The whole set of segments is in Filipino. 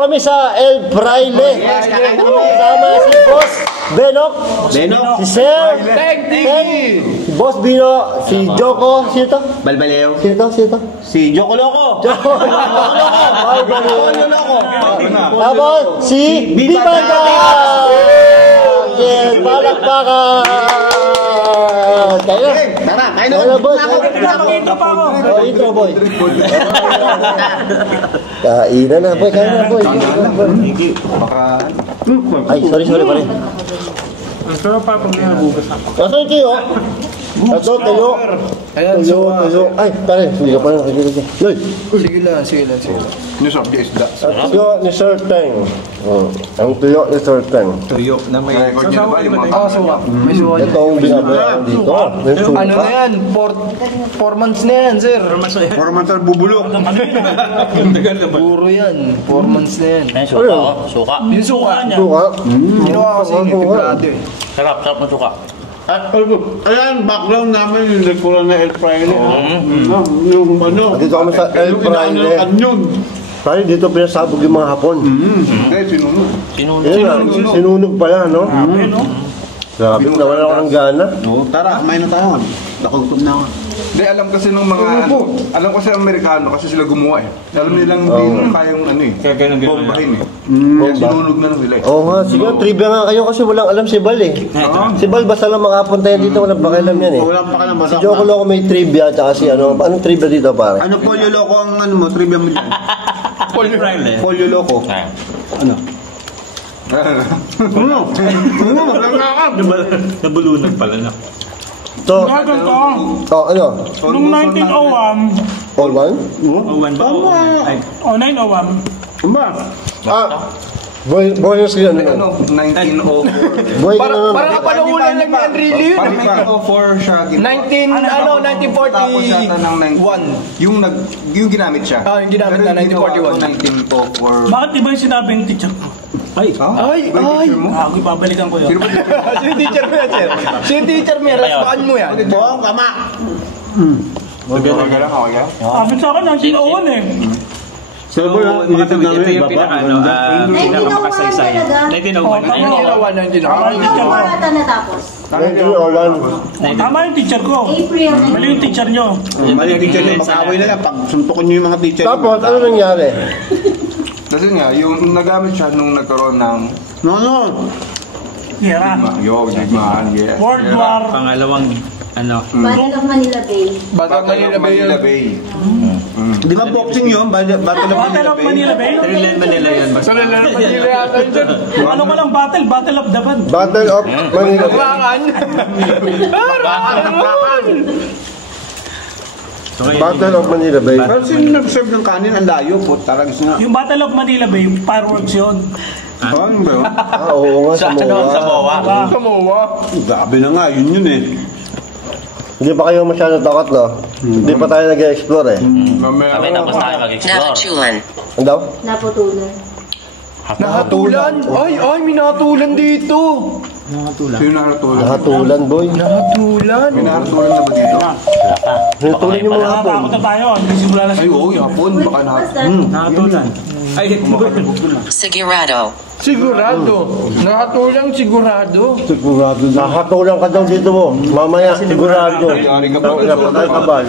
kami sa El Fraile. Kasama si Boss Benok. Si Sir. Si Boss Bino. Si Joko. Sino to? Balbaleo. Sino to? Si Joko Loco. Tapos si Bibanda. Yes, palakpakan. Kaya. Tara, kain Kaya boy. Intro boy. Kainan na boy. Ay, sorry pare. Ang sarap pa pag nabugas ako. Nasaan kayo? Ito, tuyo. Ay, pare, hindi ka pa nakikita. Loy! Sige lang. Tuyo ni Sir Teng. Ang tuyo ni Sir Teng. Tuyo na may record niya ba? Suka. May suka dyan. Ito ang binabayaan dito. Ano na yan? 4 months na yan, sir. 4 months na bubulok. Puro yan. 4 months na yan. Suka. Yung suka niya. Suka? Ginawa kasi yung tiplado eh. Sarap ng suka. Ayan, background namin yung likuran na El Fraile. Yung ano. Dito kami sa El Fraile. Pare, dito pinasabog yung mga Hapon. Sinunog pala, no? Grabe, nawala ako ng gana. Tara, kumain na tayo. Nakugutom na ako. Hindi, alam kasi ng mga alam kasi ng Amerikano kasi sila gumawa eh. Alam nilang hindi kayang ano eh. Bombahin eh. Kaya sinunog na nila eh. Oo nga, sige, trivia nga kayo kasi walang alam si Bal eh. Si Bal basta lang makapunta yan dito, walang pakialam yan eh. Walang pakialam, Si Joko Loco may trivia, tsaka si ano, anong trivia dito pare? Ano polio loco ang ano mo, trivia mo dyan? Polio loco. Ano? Nabulunan pala na. So, ano? Nung 1901, All one? 901. Bonus yun. Ano, 1904. Boy ka Parang naman. kapanuulan lang yan, really yun. Parang 1904 siya. 1941. Yung ginamit siya. Yung ginamit na 1941. 1904. Bakit iba yung sinabi yung teacher ko? Ay! Ako ibabalikan ko yun. Sino teacher mo yan, sir? Sino teacher mo yan? Raspakan mo yan. Buong kama. Okay lang. Sabi sa akin, 1901 eh. So, ito yung pinakamakasaysayan. 1901. 1901 natapos. 1901. Tama yung teacher ko. April. Mali yung teacher nyo. Mali yung teacher niyo, mag-away na lang. Pag suntukin niyo yung mga teacher. Tapos, ano nangyari? Kasi nga, yung nagamit siya nung nagkaroon ng Gera. World War. Pangalawang ano. Battle of Manila Bay. Battle of Manila Bay. Di ba boxing yun? Battle Battle of Manila Bay? Rinland Manila yan. Sa lalang Manila yata yun, sir. Ano ka lang battle? Battle of the Band. Battle of Manila. Rakan. Battle of Manila Bay. Pero sino nag-serve ng kanin? Ang layo po. Taragis nga. Yung Battle of Manila Bay, yung fireworks yun. Ano ba yun? Oo nga, Samoa. Samoa. Grabe na nga. Yun eh. Hindi pa kayo masyado takot, no? Hindi pa tayo nag-explore eh. Kami tapos tayo mag-explore. Ano daw? Naputulan. Nahatulan? Ay, may nahatulan dito. Sino nahatulan? Nahatulan, boy. Nahatulan? May nahatulan na ba dito? Nahatulan yung mga Hapon. Nakatakot na tayo. Hindi simula na Ay, oo, yung hapon. Baka Nahatulan. Sigurado. Nahatulan sigurado. Sigurado. Nahatulan ka daw dito mo. Mamaya, sigurado. Yari ka ba? Napatay ka ba?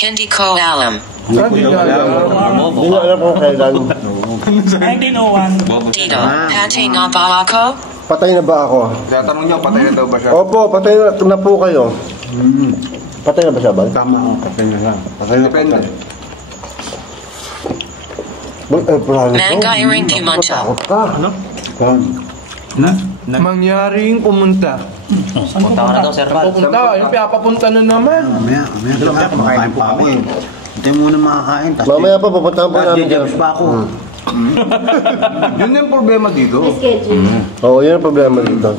Hindi ko alam. Hindi na alam kung kailan. 1901. Dito, patay na ba ako? Patay na ba ako? Kaya tanong niyo, patay na daw ba siya? Opo, patay na po kayo. Patay na ba siya, Bal? Tama ako. Patay na lang. Patay na Depende. Mangay ring pumunta. Takot ka. Mangyaring pumunta. Punta ka na daw, Sir Val. Pupunta, yung piyapapunta na naman. Mamaya, kumakain po ako eh. Hindi muna makakain. Mamaya pa, pupuntahan po namin. Jejabs pa ako. Yun yung problema dito. May schedule. Oo, yun ang problema dito.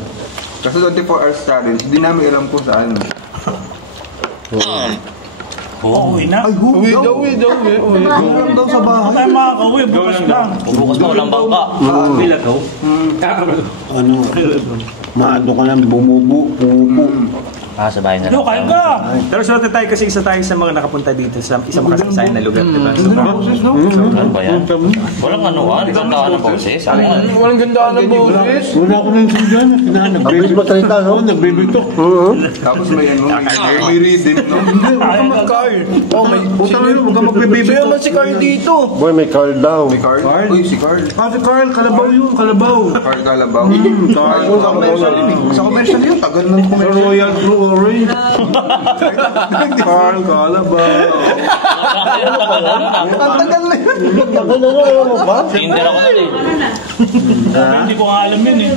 Kasi 24 hours challenge, hindi namin alam kung saan. Uwi na. Uwi daw. Lang daw sa bahay. Tayo makakauwi. Bukas lang. Bukas mo walang bangka. Ano? Maado ka lang, bumubu, pupo. Sa bahay na Ano, kain ka! Pero suwerte tayo kasi isa tayo sa mga nakapunta dito sa isang makasaysayan na lugar, diba? Ano ba yan? Walang anuan, gandaan ng boses. Walang gandaan ng boses. Wala ko nang dyan. Abilis magsalita, no? Nagbibitok. Tapos may ano, may reading, no? Carl. Oh, may... Puta na yun, huwag ka magbibitok. Sino naman si Carl dito? Boy, may Carl daw. Carl? Uy, si Carl. Si Carl, kalabaw yun, kalabaw. Carl Calabaw. Carl, sa commercial yun eh. Sa commercial yun, tagal ng commercial. Royal Blue Orange. Carl, kalabaw. Ang tagal na yun. Tagal na nga, alam mo ba? Tinder ako nun eh. Hindi ko nga alam yun eh.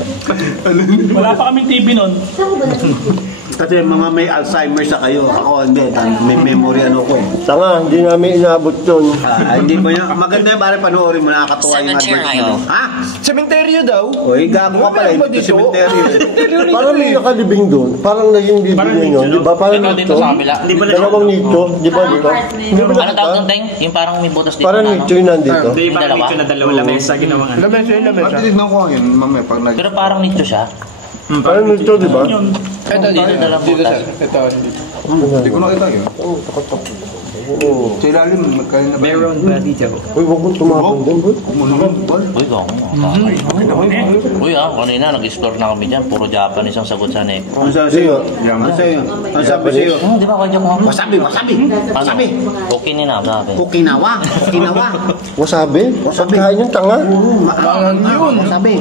Wala pa kaming TV nun. Kasi mga may Alzheimer sa kayo. Ako hindi, may memory ano ko eh. Tanga, hindi namin inaabot yun. Hindi ko yun. Maganda yung pare panoorin mo, nakakatuwa yung advice mo. Ha? Sementeryo daw? Uy, gago ka pala. Ito cemetery. Parang may nakalibing doon. Parang naging bibig yun. Di ba? Parang Ikaw dito nito. sa kabila. Dalawang nito. Di ba dito? Hindi ba Ano tawag nakita? ng Teng? Yung parang may butas dito Parang na, nito yung nandito. Hindi, parang dalawa? dito na dalawa lamesa, ginawang ano. Lamesa yun, lamesa. Titignan ko ngayon, mamaya, pag nag... Pero parang nito siya. Parang nito, di ba? Yun. Ito dito. dalawang Dito butas. sir. Ito dito. Hindi ko nakita yun. Sa ilalim, magkain na ba? Meron ba dito? Uy, huwag mo tumapon din, boy. Uy, gawin mo. Uy kanina nag-explore na kami dyan. Puro Japanese ang sagot sa nek. Ano sabi sa'yo? Ano sa'yo? Ano sabi sa'yo? Di ba kaya ko? Wasabi, wasabi. Wasabi. Okay ni na sabi. Okinawa. Okinawa. Wasabi? Pagkain yung tanga. Mangan yun. Wasabi.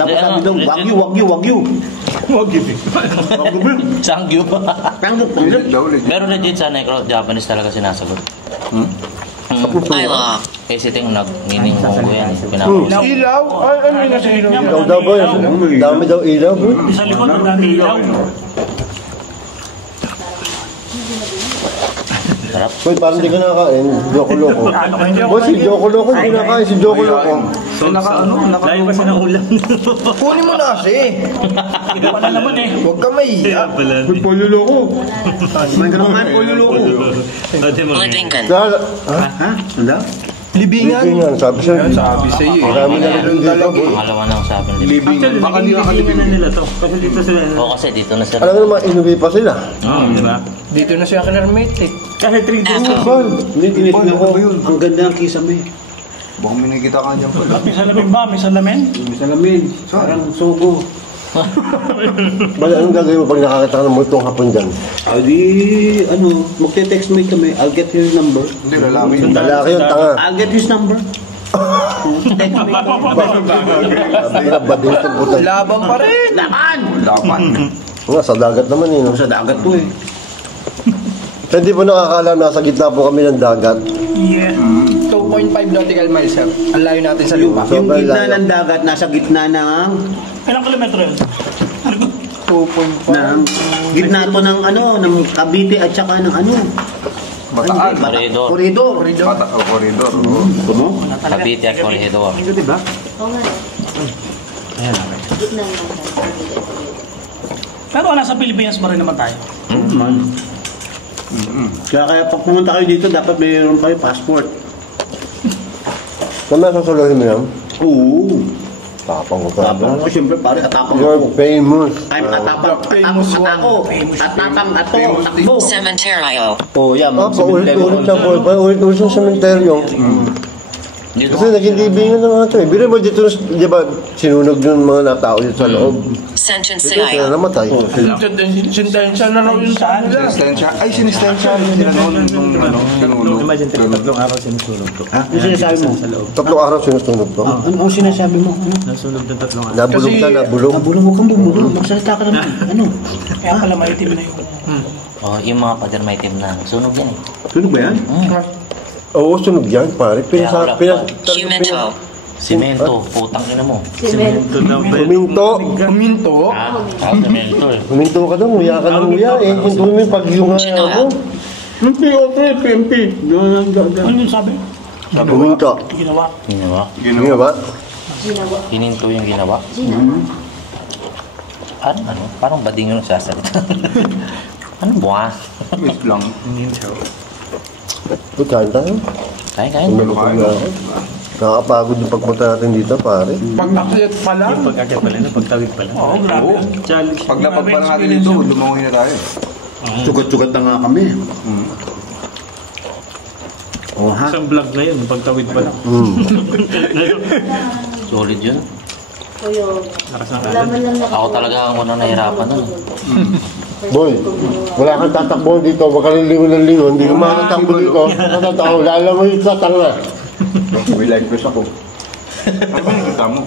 Tapos sabi daw, wagyu, wagyu, wagyu. Wagyu. Wagyu. Sanggyu. Legit daw, legit. Pero legit sa necro, Japanese talaga sinasagot. I love. Eh si Ting nag-meaning mo ko yan. Pinapos. Ilaw? Ay, ano yung nasa ilaw? Ilaw daw, boy. Dami daw ilaw, boy. Sa likod, ang dami ilaw. Sarap. Boy, parang di ka nakakain. Joko Loko. Boy, si Joko Loko, hindi nakain. Si Joko Loko. Layo kasi ng ulam. Kunin mo na kasi. Wala naman eh. Huwag ka mahiya. May poluloko. May ganun nga yung poluloko. Libingan. Ha? Ano? Libingan? Libingan, sabi siya. Sabi sa'yo eh. Marami na libing dito, boy. Pangalawa na ang sabi nila. Libingan. Baka hindi nakalibing. na nila to. Kasi dito sila. Oo kasi dito na sila. Alam mo naman, inuwi pa sila. Oo, di ba? Dito na siya kinarmate eh. Kasi 3 days. Boy, Hindi, tinitignan ko. Ang ganda ng kisame. Baka may nakikita ka dyan pala. May salamin ba? May salamin? May salamin. Parang sugo. boy, anong gagawin mo pag nakakita ka ng multong hapon dyan? Di, magte-text mo kami. I'll get your number. Hindi, lalaki. Lalaki yung tanga. I'll get his number. Text me. Sabi na, bading itong putang. Labang pa rin. Laban! Lapan. Nga, sa dagat naman eh. No? Sa dagat to eh. Kaya di po nakakaalam, nasa gitna po kami ng dagat. Yeah. 2.5 nautical miles sir. Ang layo natin sa lupa. So, Yung gitna layo. ng dagat, nasa gitna ng... Ilang kilometro yun? 2.5. ng gitna to ng ng Cavite at saka ng Bataan. Corridor. Corridor. Corridor. Cavite at Corridor. Oo nga. Gitna naman. Pero nasa Pilipinas pa rin naman tayo. Kaya pag pumunta kayo dito, dapat mayroon kayo passport. Kama sasuluhin mo yan? Oo. Tapang ko talaga. Tapang ko, siyempre pare, atapang You're ako. famous. I'm atapang. Atapang, takbo. Cementerio. Oh, yan. Ah, paulit-ulit siya, boy. Paulit-ulit sa sementeryo. Dito. Kasi naging libingan na nga ito eh. Biro mo dito, di ba, sinunog yung mga tao dito sa loob. Dito sila Sentencia. namatay. Sintensya na raw yun sa kanila. Sinistensya. Ay, sinistensya. Sila noon nung sinunog. Imagine, tatlong araw sinusunog to. Ano sinasabi mo? 3 araw sinusunog to. Ano sinasabi mo? Nasunog ng 3 araw. Nabulog ka, nabulog. Nabulong mo kang bumulong. Magsalita ka naman. Ano? Kaya pala maitim na yun. Oh, yung mga pader may team na. Sunog yan eh. Sunog ba yan? Oo, sunog yan, pare. Kaya wala pa. Humento. Simento. Putang ina mo. Cement. Huminto. Huminto? Simento eh. Huminto ka daw, nguya ka ng nguya eh. Hinto mo yung pagyunga mo. PMP, okay, PMP. Ano yung sabi? Huminto. Ginawa. Ginawa. Ginawa ba? Ginawa. Hininto yung ginawa. Ano? Parang bading yung sasalita. Ano buha? Wait lang. Uy, kain tayo. Kain. Nakakapagod yung pagpunta natin dito, pare. Pag-akyat pala. Pag-akit pala, pagtawid pala. Oo, grabe. Challenge. Pag napag pa natin dito, lumangoy na tayo. Sugat-sugat na nga kami. Oh, ha? Isang vlog na yun, pagtawid pa lang. Solid yun. Kuyo. Lakas ng Wala man lang Ako talaga ang unang nahirapan nun. Boy, wala kang tatakbo dito, wag ka rin lingon ng lingon, hindi ka makakatakbo dito. Tatakbo, lalamoy sa tanga. May live press ako. Ano ba nakita mo?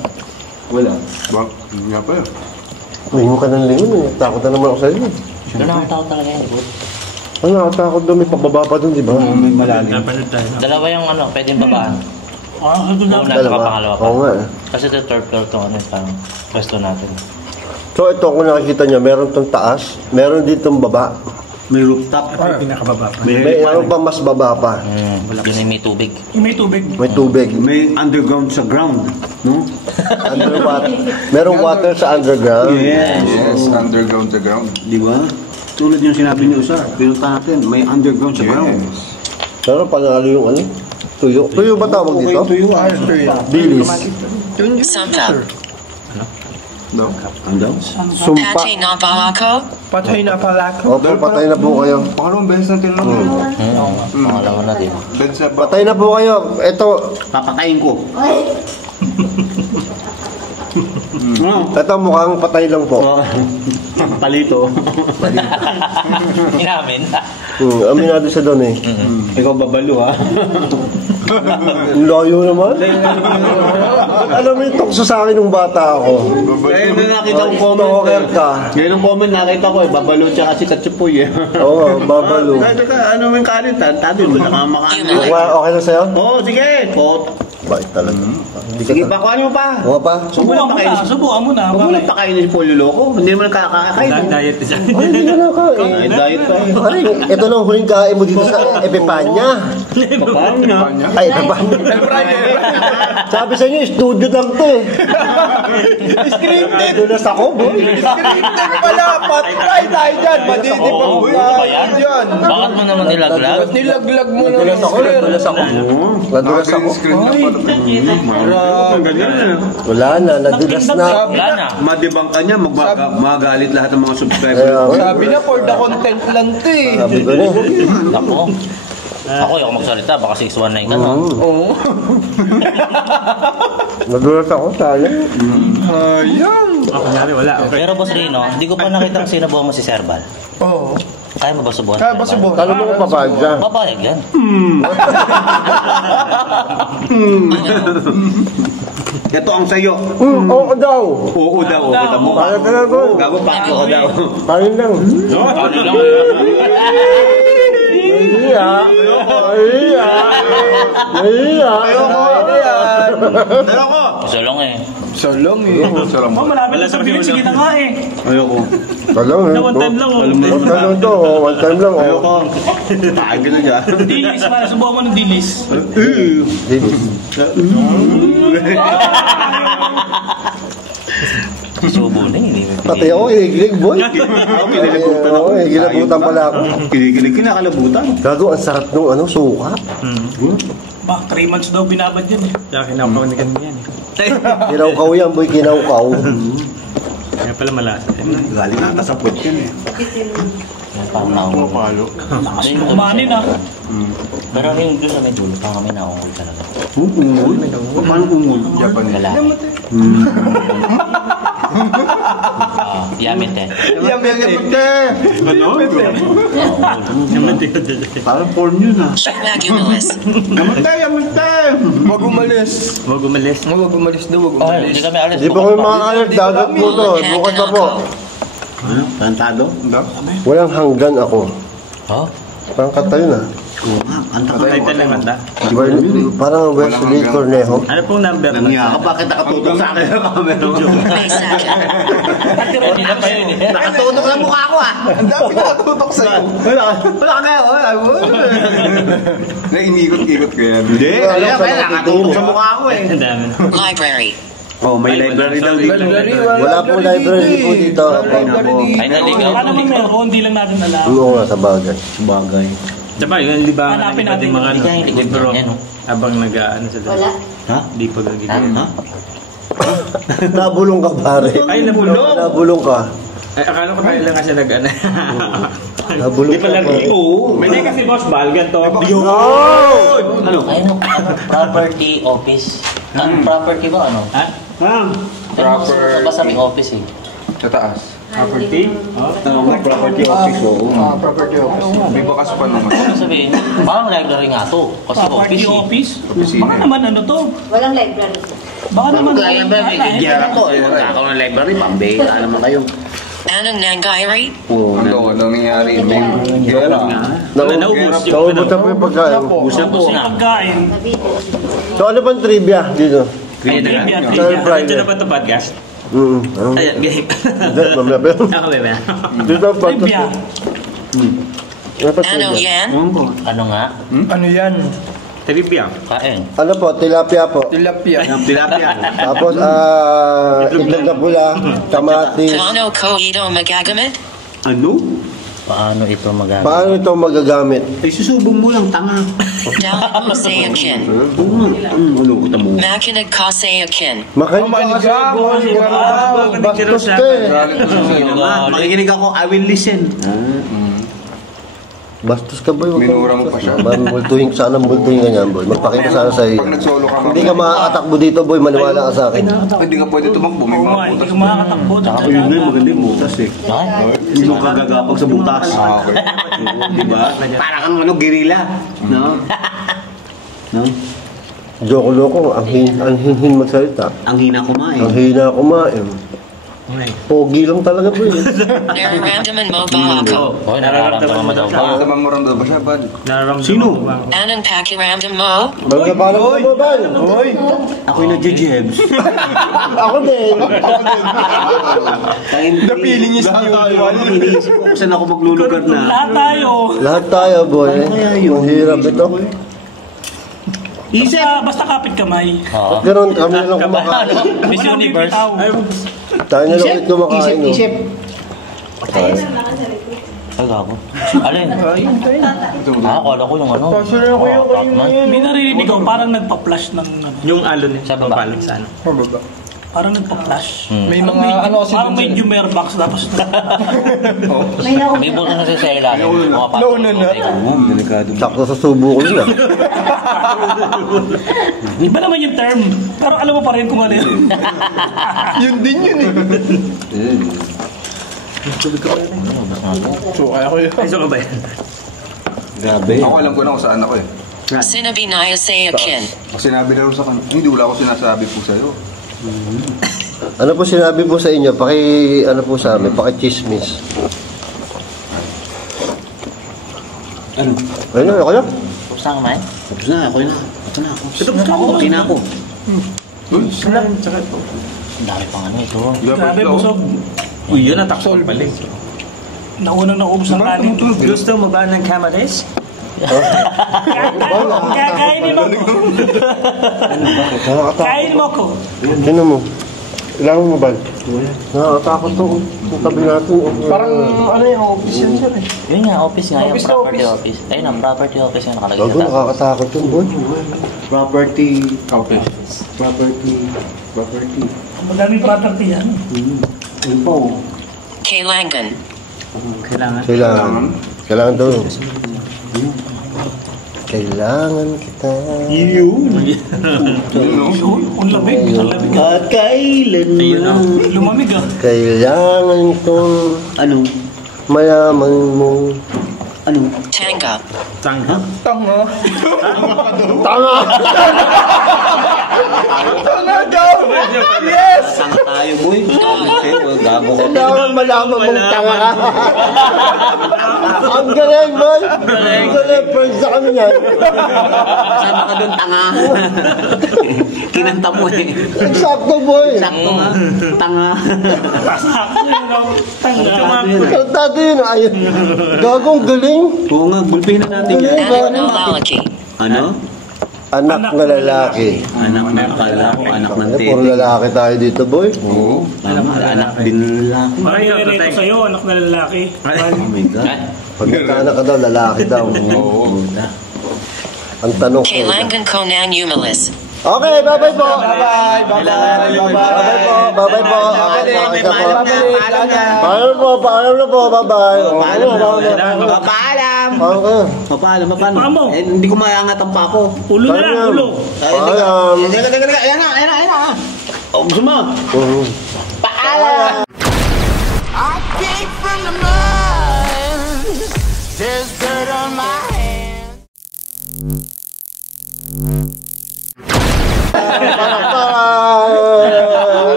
Wala. Bang, hindi nga pa yun. Lingon ka ng lingon eh, takot na naman ako sa iyo. Doon ako tao talaga yan. Ano, nakatakot doon, may pababa dun, di ba? May malalim. Napanood tayo. Dalawa yung pwedeng babaan. Ito na. Una, saka pangalawa pa. Oo nga eh. Kasi ito third floor ito, parang pwesto natin. So ito, kung nakikita niya, meron tong taas, meron ditong baba. May rooftop. Ito yung pinakababa pa. Meron pa mas baba pa. Yun ay may tubig. May tubig. May tubig. May underground sa ground. No? Underwater. Merong water sa underground. Yes, underground to ground. Di ba? Tulad yung sinabi niyo sa pinunta natin, may underground sa ground. Yes. Pero panalo yung ano? Tuyo. Tuyo ba tawag dito? Tuyo, tuyo. Bilis. Sump up. No. Ano? Sumpa. Patay na ba ako? Patay na pala ako. Opo, patay na po kayo. Pangalawang beses na tinanong yun. Pangalawa na din. Dead sa ba? Patay na po kayo. Ito, Papatayin ko. ito mukhang patay lang po. Palito. Inamin. Aminado siya doon eh. Ikaw babalo ha. Ang layo naman. Alam mo yung tukso sa akin nung bata ako. Ngayon na nakita ko comment Stalker ka. Ngayon ang comment nakita ko babalo tsaka si Katsupoy eh. Oo, babalo. Ano mo yung kalit ha? Tabi mo na makaano. Okay na sa'yo? Oo, sige. Bait talaga. Hindi ka Sige pa, kuhanin mo pa. Mga pa? Subukan mo na. Subukan mo na. Huwag mo lang pakainin si Polyo Loko. Hindi mo nakakakain. Diet isa. Ay, hindi ka nakain. Ay, diet pa eh. Ay, ito na ang huling kain mo dito sa Epipanya. Paano na? Ay, Epipanya. Sabi sa inyo, studio lang to eh. Scripted! Dulas ako, boy. Scripted pala! Patry tayo dyan! Madidi pa Oo, po ano ba yan? dyan! Bakit mo naman nilaglag? Ba't nilaglag mo na Nadulas ako, nadulas ako. Nadulas Green ako. screen na pala. Ang ganyan na. Wala na, nadulas na. Wala na. Madibang ka niya, magalit lahat ng mga subscribers. Sabi na for the content lang to eh! Sabi ko na. Ako. Ako, yung magsalita. Baka 619 ka, no? Oo. Nadulas ako, sayang. Hayang! Kunyari, wala. Okay. Pero Boss Rino, hindi ko pa nakita kung sinubuhan mo si Serbal. Oo. Kaya mo ba subuhan? Kaya ba subuhan? Kala mo kung papayag siya. Papayag yan. Ito ang sayo. Oo daw. Oo daw. Kita mo. Parang ka na bro. Gago pa ako daw. Kain lang. Ano lang? Nahiya. Nahiya. Nahiya. Dala ko. Gusto lang eh. Salong eh. Sarap. Oh, malapit na sa bilis. Sige na nga eh. Ayoko. Talang eh. One time lang. Oh. One time lang to. One time lang. Ayoko. Taag ka na dyan. Dilis. Para subukan mo ng dilis. Subo na eh. Pati ako, kinikilig boy. Oo, kinikilabutan pala ako. Kinikilig kinakalabutan. Gago, ang sarap nung ano, suka. Ba, 3 months daw binabad yan eh. Kaya kinapanigan mo yan eh. Kinaukaw yan boy, kinaukaw. Kaya pala malasa. Galing ata sa puwet yan eh. Parang naungol. Palo. Kumanin ah. Pero yung doon na may dulo, parang kami naungol talaga. Ungol? Paano ungol? Japanese. Lalaki. Yamit eh. Ano? Parang porn yun ah. Magulus. Yamatay! Wag umalis. Huwag umalis. Wag umalis daw, wag Ay, umalis. hindi kami alis. Hindi pa kami makakalit, dagat po to. Bukas pa po. Ano? Tantado? Walang hanggan ako. Oh? Parang kanta yun ah. Oo nga, kanta ka. Title lang kanta. Parang Wesley Cornejo. Ano pong number? Nangyaka, bakit nakatutok sa akin ang camera mo? May second. Hindi na pa yun eh. Nakatutok sa mukha ko ah! Ang dami nakatutok sa'yo. Wala ka na Na inikot-ikot ko yan. Hindi, kaya nakatutok sa mukha ko eh. Ang dami. Library. Oh, may library daw dito. Wala pong library po dito. Ay, naligaw. Baka naman meron, hindi lang natin alam. Oo nga, sa bagay. Bagay. Diba, yun, di ba? Hanapin natin. Mga Hindi kaya likod libro. yan, no? Habang nag-ano sila. Wala. Ha? Di pa gagigil. Ha? Nabulong ka pare. Ay, nabulong. Nabulong ka. Akala ko tayo lang kasi nag-ano. Nabulog Di pala, oo. May kasi boss Bal, ganito. Yun! Ano? Ayun, property office. Ang property ba ano? Ha? Proper. Basta may office eh. Sa taas. Property? Property office, oo. Property office. May bakas pa naman. Ano sabihin? Parang library nga to. Kasi Property office eh. office? Baka naman ano to? Walang library. Baka naman Library, kikiyara ko. Kakaw ng library, pambeta naman kayo. Anong nangyari? Oo, Ano nangyayari? May gera. Naubos Naubos na po yung pagkain. Ubus na po. Kasi pagkain. So ano bang trivia dito? Ayun na. Sorry, Friday. Ito na ba ito podcast? Ayan, game. Hindi, mamaya pa yun. Ako ba? Dito ang podcast. Trivia. Ano yan? Ano nga? Ano yan? Trivia. Kain. Ano po, tilapia po. Tilapia. Tapos, itlog na pula, kamatis. Paano ko ito magagamit? Ano? Paano ito magagamit? Paano ito magagamit? Ay, susubong mo lang, tanga. Dahil mo sa akin. Ano, uta mo? Makinig ka sa akin. Makinig ka kasi, bastos ka eh. Makikinig ako, I will listen. Bastos ka boy. Minura mo pa siya. Multuhin, sana multuhin ka niyan boy. Magpakita sana sa iyo. Pag nagsolo ka Hindi ka makakatakbo dito boy, maniwala ka sa akin. Hindi ka pwede tumakbo. May Oo mga nga, hindi putas. ka makakatakbo. Ako yun na, maganda yung butas eh. Ay? Hindi mo kagagapag sa butas. Diba? Parang kang ano, gerila. No? No? Joko loko, ang hinhin magsalita. Ang hina kumain. Ang hina kumain. Pogi lang talaga boy. Nararamdaman mo ba ako? Hoy, nararamdaman mo daw ba? Sa mamuramdam ba siya, Bad? Sino? Anong pakiramdam mo? Magkapalang mo ba? Ako'y nag-jebs. Ako din. Napiling is iniisip ko kung saan ako maglulugar na. Lahat tayo. Lahat tayo boy. Ang hirap ito. Basta kapit kamay. Oo. Ganun, kami lang kumakain. Miss Universe. Tayo na lang ulit kumakain. no? Ay, gago. Alin? Akala ko yung ano. Batman. May naririnig ako, parang nagpa-flash ng ano. Yung alon Sa baba. Sa ano? Parang nagpa-flash. May mga ano kasi parang may Jumer box tapos May buto na siya sa ilalim. Nauna na. Sakto sa subo ko yun ah. Iba naman yung term. Pero alam mo pa rin kung ano yun. Yun din yun eh. Ay, so ka ba yan? Grabe. Ako alam ko na kung saan ako eh. Sinabi na sa akin. Sinabi na rin sa kanya. Hindi, wala ako sinasabi po sa'yo. Ano po sinabi po sa inyo? Ano po sa amin? Paki-chismis. Ano? Ayun na, ako na. Tapos na kumain? Tapos na, ako na. Ito na ako. Okay na ako. Ang dami pang ano ito. Grabe, busog. Uy, yun ang takso pala. Naunang naubos ng kanin. Gusto mo ba ng kamatis? Kainin mo ko. Kainin mo ko. Sino mo? Ilangan mo ba? Nakakatakot to. Kung tabi natin. Parang ano yung office yan sir eh. Yun nga, office nga. Yung property office. Ayun ang property office yung nakalagay Gago, sa taas. nakakatakot yun boy. Property. Madaming property yan. Ano po? Kailangan. Kailangan daw. Kailangan kita. Ang lamig. Ang lamig. At kailan Lumamig ah. Kailangan kong Ano? mayaman mo. Ano? Tanga. Tanga. Tanga! Yes! Tanga tayo, boy. Gago ko. Kailangan malaman mong tanga ka. Ang galing boy! Ang galing, friends sa kami yan. Kasama ka doon, tanga. Kinanta mo eh. Sakto boy! Sakto nga. Tanga. Kantado yun, ayun. Gagong galing. Oo nga, gulpihin na natin yan. Anong lalaki? Ano? Anak na lalaki. Anak na kala ko, anak ng Puro tete. lalaki tayo dito boy. Oo. Anak din lalaki. Maririnig ko sa'yo, anak na lalaki. Oh my God. Pag nagkaanak ka daw, lalaki daw. Ang tanong ko, Kailangan ko ng umalis. Okay, bye-bye po. Bye-bye. Bye-bye po. Bye-bye po. Paalam po. Paalam na po. Bye-bye. Paalam. Mapaalam. Paano? Eh, hindi ko maangat ang pako. Ulo na lang, ulo. Paalam. Teka. Ayan na. O, gusto mo? Paalam. I came from the mud. There's dirt on my hands.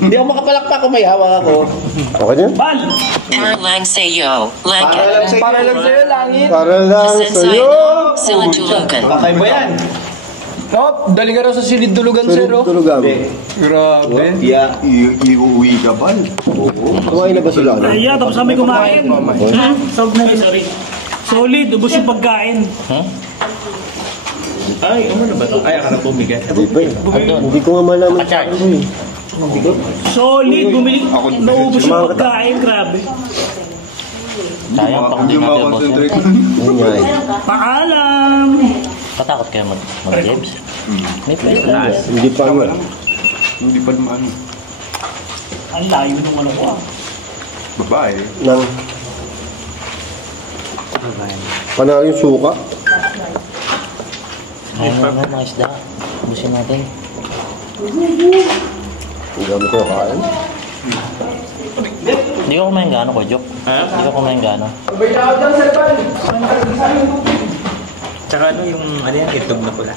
Hindi ako makapalakpak kung may hawak ako. Okay din? Bal! Para lang sa'yo, Langit. Para lang sa'yo, langit. Para lang sa'yo. Sila Tulugan. Kakaiba yan. Oh, dali ka raw sa silid tulugan, sir. oh. Tulugan. Grabe. Iuwi ka ba? Kumain na ba sila? Kaya, tapos kami kumain. Sorry. Solid, ubos yung pagkain. Ay, ano ba ito? Ay, akala ko bigat. Hindi ko nga malaman. Solid, bumili. Naubos yung pagkain, grabe. Sayang pang di natin, boss. Paalam! Katakot kayo mag-James? May pwede. Hindi pa nga. Hindi pa naman. Ang layo nung ano ko. Babae. Nang panalo yung suka. Ayun na mga isda. Ubusin natin. Ang dami ko kain. Hindi ko kumain gano'n ko, Jok. Hindi ko kumain gano'n. Tsaka ano yung, ano yan, itlog na pula.